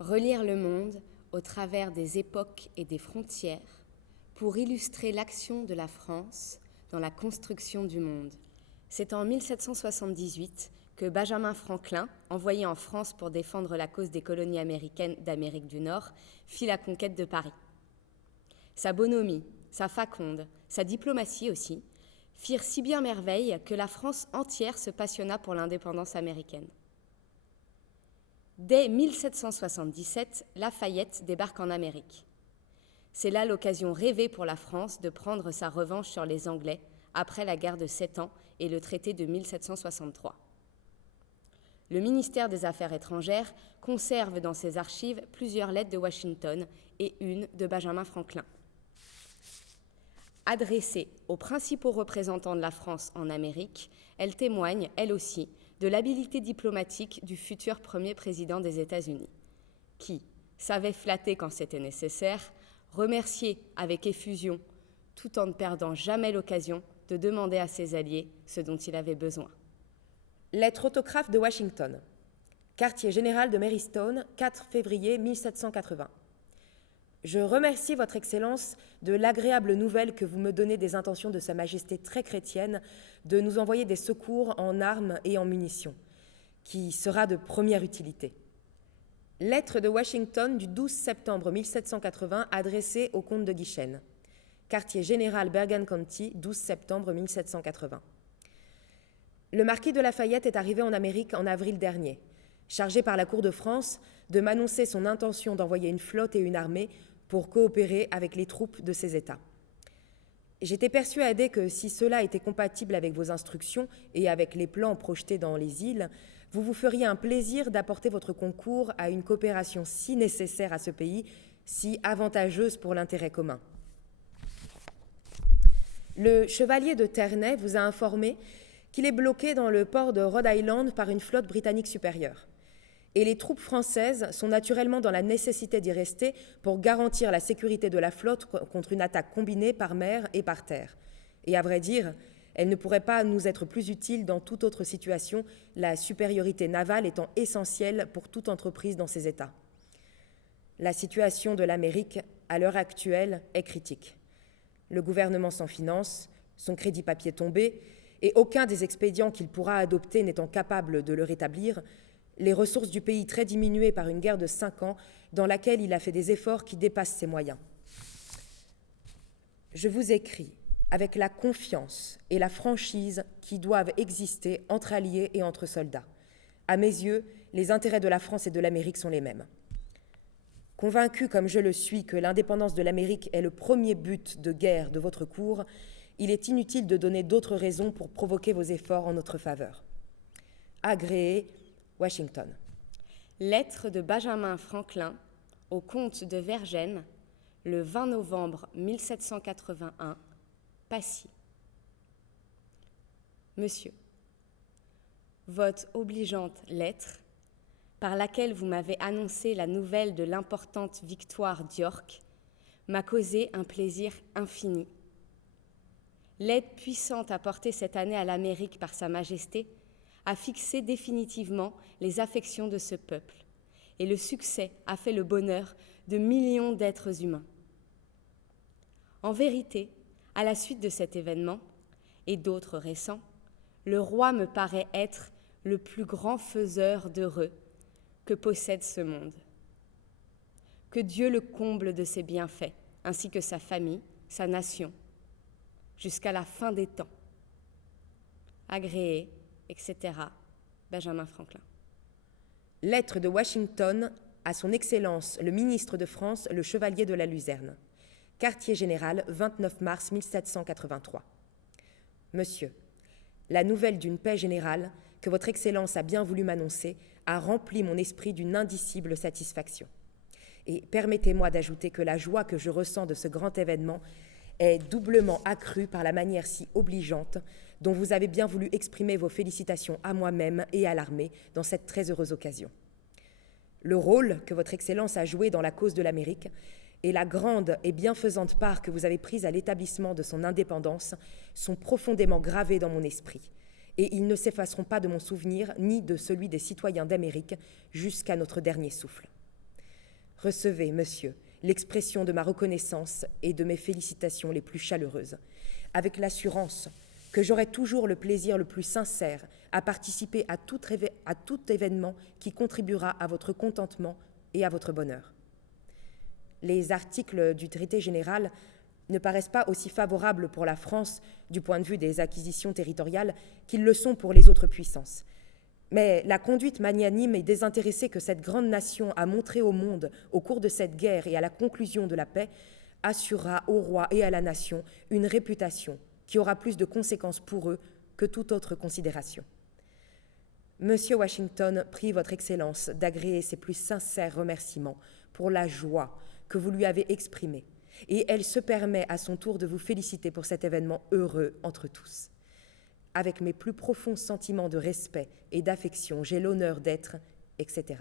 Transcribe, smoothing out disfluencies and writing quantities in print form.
Relire le monde au travers des époques et des frontières pour illustrer l'action de la France dans la construction du monde. C'est en 1778 que Benjamin Franklin, envoyé en France pour défendre la cause des colonies américaines d'Amérique du Nord, fit la conquête de Paris. Sa bonhomie, sa faconde, sa diplomatie aussi, firent si bien merveille que la France entière se passionna pour l'indépendance américaine. Dès 1777, Lafayette débarque en Amérique. C'est là l'occasion rêvée pour la France de prendre sa revanche sur les Anglais après la guerre de 7 ans et le traité de 1763. Le ministère des Affaires étrangères conserve dans ses archives plusieurs lettres de Washington et une de Benjamin Franklin. Adressée aux principaux représentants de la France en Amérique, elle témoigne, elle aussi, de l'habileté diplomatique du futur premier président des États-Unis, qui savait flatter quand c'était nécessaire, remercier avec effusion, tout en ne perdant jamais l'occasion de demander à ses alliés ce dont il avait besoin. Lettre autographe de Washington. Quartier général de Marystone, 4 février 1780. Je remercie Votre Excellence de l'agréable nouvelle que vous me donnez des intentions de Sa Majesté très chrétienne de nous envoyer des secours en armes et en munitions, qui sera de première utilité. Lettre de Washington du 12 septembre 1780 adressée au comte de Guichen. Quartier général Bergen County, 12 septembre 1780. Le marquis de Lafayette est arrivé en Amérique en avril dernier, chargé par la cour de France de m'annoncer son intention d'envoyer une flotte et une armée pour coopérer avec les troupes de ces États. J'étais persuadée que si cela était compatible avec vos instructions et avec les plans projetés dans les îles, vous vous feriez un plaisir d'apporter votre concours à une coopération si nécessaire à ce pays, si avantageuse pour l'intérêt commun. Le chevalier de Ternay vous a informé qu'il est bloqué dans le port de Rhode Island par une flotte britannique supérieure. Et les troupes françaises sont naturellement dans la nécessité d'y rester pour garantir la sécurité de la flotte contre une attaque combinée par mer et par terre. Et à vrai dire, elle ne pourrait pas nous être plus utile dans toute autre situation, la supériorité navale étant essentielle pour toute entreprise dans ces États. La situation de l'Amérique, à l'heure actuelle, est critique. Le gouvernement s'en finance, son crédit papier tombé, et aucun des expédients qu'il pourra adopter n'étant capable de le rétablir, les ressources du pays très diminuées par une guerre de 5 ans dans laquelle il a fait des efforts qui dépassent ses moyens. Je vous écris avec la confiance et la franchise qui doivent exister entre alliés et entre soldats. À mes yeux, les intérêts de la France et de l'Amérique sont les mêmes. Convaincu comme je le suis que l'indépendance de l'Amérique est le premier but de guerre de votre cour, il est inutile de donner d'autres raisons pour provoquer vos efforts en notre faveur. Agréé, Washington. Lettre de Benjamin Franklin au comte de Vergennes, le 20 novembre 1781, Passy. Monsieur, votre obligeante lettre, par laquelle vous m'avez annoncé la nouvelle de l'importante victoire d'York, m'a causé un plaisir infini. L'aide puissante apportée cette année à l'Amérique par Sa Majesté a fixé définitivement les affections de ce peuple, et le succès a fait le bonheur de millions d'êtres humains. En vérité, à la suite de cet événement, et d'autres récents, le roi me paraît être le plus grand faiseur d'heureux que possède ce monde. Que Dieu le comble de ses bienfaits, ainsi que sa famille, sa nation, jusqu'à la fin des temps. Agréé, etc. Benjamin Franklin. Lettre de Washington à son Excellence le ministre de France, le Chevalier de la Luzerne. Quartier général, 29 mars 1783. Monsieur, la nouvelle d'une paix générale que votre Excellence a bien voulu m'annoncer a rempli mon esprit d'une indicible satisfaction. Et permettez-moi d'ajouter que la joie que je ressens de ce grand événement est doublement accrue par la manière si obligeante dont vous avez bien voulu exprimer vos félicitations à moi-même et à l'armée dans cette très heureuse occasion. Le rôle que votre Excellence a joué dans la cause de l'Amérique et la grande et bienfaisante part que vous avez prise à l'établissement de son indépendance sont profondément gravés dans mon esprit, et ils ne s'effaceront pas de mon souvenir ni de celui des citoyens d'Amérique jusqu'à notre dernier souffle. Recevez, monsieur, l'expression de ma reconnaissance et de mes félicitations les plus chaleureuses, avec l'assurance que j'aurai toujours le plaisir le plus sincère à participer à tout événement qui contribuera à votre contentement et à votre bonheur. Les articles du traité général ne paraissent pas aussi favorables pour la France du point de vue des acquisitions territoriales qu'ils le sont pour les autres puissances. Mais la conduite magnanime et désintéressée que cette grande nation a montrée au monde au cours de cette guerre et à la conclusion de la paix assurera au roi et à la nation une réputation qui aura plus de conséquences pour eux que toute autre considération. Monsieur Washington prie votre Excellence d'agréer ses plus sincères remerciements pour la joie que vous lui avez exprimée, et elle se permet à son tour de vous féliciter pour cet événement heureux entre tous. Avec mes plus profonds sentiments de respect et d'affection, j'ai l'honneur d'être, etc.